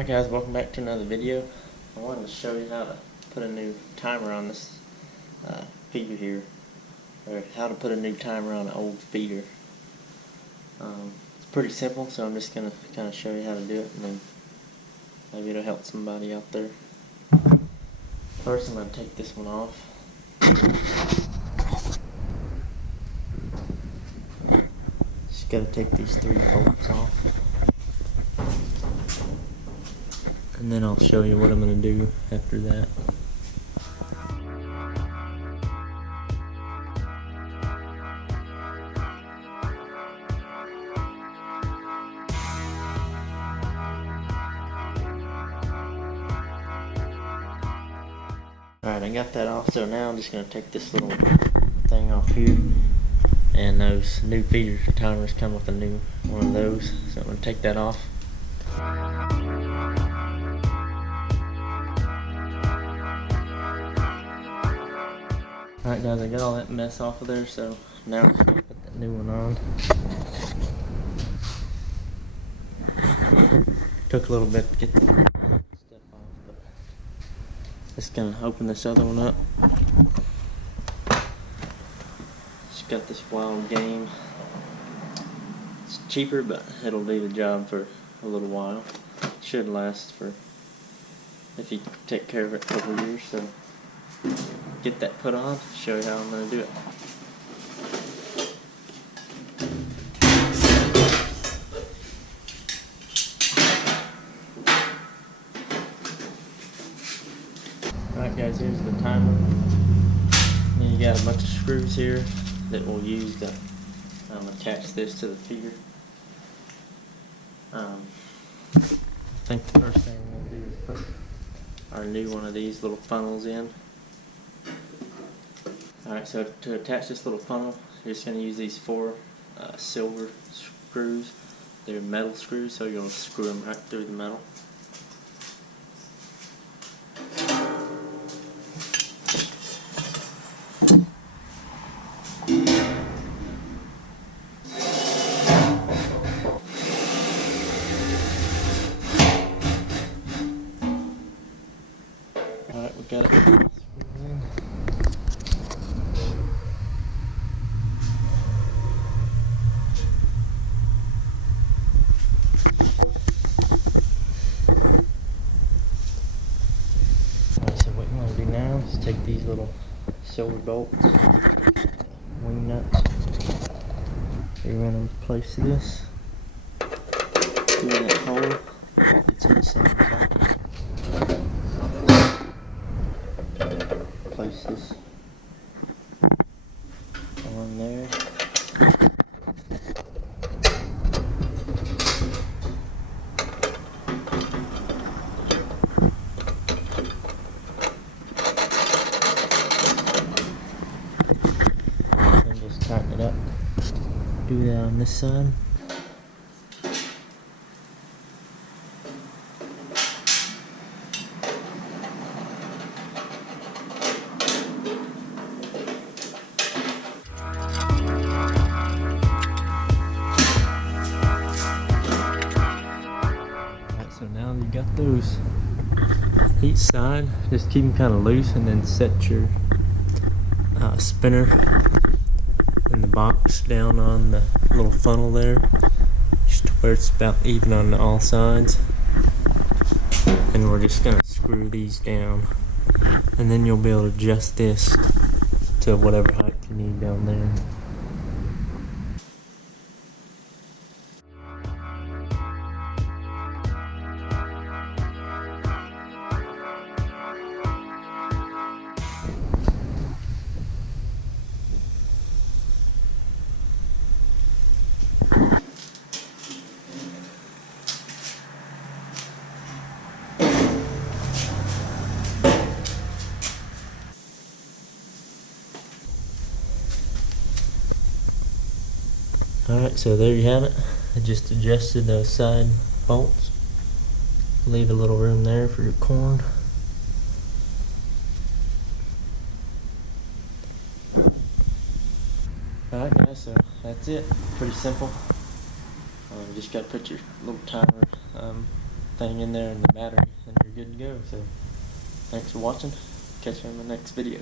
Alright guys, welcome back to another video. I wanted to show you how to put a new timer on this feeder here, or how to put a new timer on an old feeder. It's pretty simple, so I'm just going to kind of show you how to do it, and then maybe it'll help somebody out there. First I'm going to take this one off. Just got to take these 3 bolts off. And then I'll show you what I'm going to do after that. Alright, I got that off, so now I'm just going to take this little thing off here. And those new feeder timers come with a new one of those, so I'm going to take that off. Alright guys, I got all that mess off of there, so now I'm just going to put that new one on. Took a little bit to get the stuff off, but just going to open this other one up. Just got this Wild Game. It's cheaper, but it'll do the job for a little while. It should last for, if you take care of it, a couple of years. So get that put on, show you how I'm going to do it. Alright guys, here's the timer. Then you got a bunch of screws here that we'll use to attach this to the feeder. I think the first thing we're going to do is put our new one of these little funnels in. Alright, so to attach this little funnel, you're just going to use these 4 silver screws. They're metal screws, so you'll screw them right through the metal. Alright, we got it. Take these little silver bolts, wing nuts, you run them place this through that hole that's inside the box. Place this on there. Tighten it up. Do that on this side. Alright, so now you got those each side. Just keep them kind of loose and then set your spinner in the box down on the little funnel there, just to where it's about even on all sides. And we're just going to screw these down, and then you'll be able to adjust this to whatever height you need down there. Alright, so there you have it. I just adjusted those side bolts. Leave a little room there for your corn. Alright guys, so that's it. Pretty simple. You just got to put your little timer everything in there and the battery, and you're good to go. So thanks for watching. Catch you in the next video.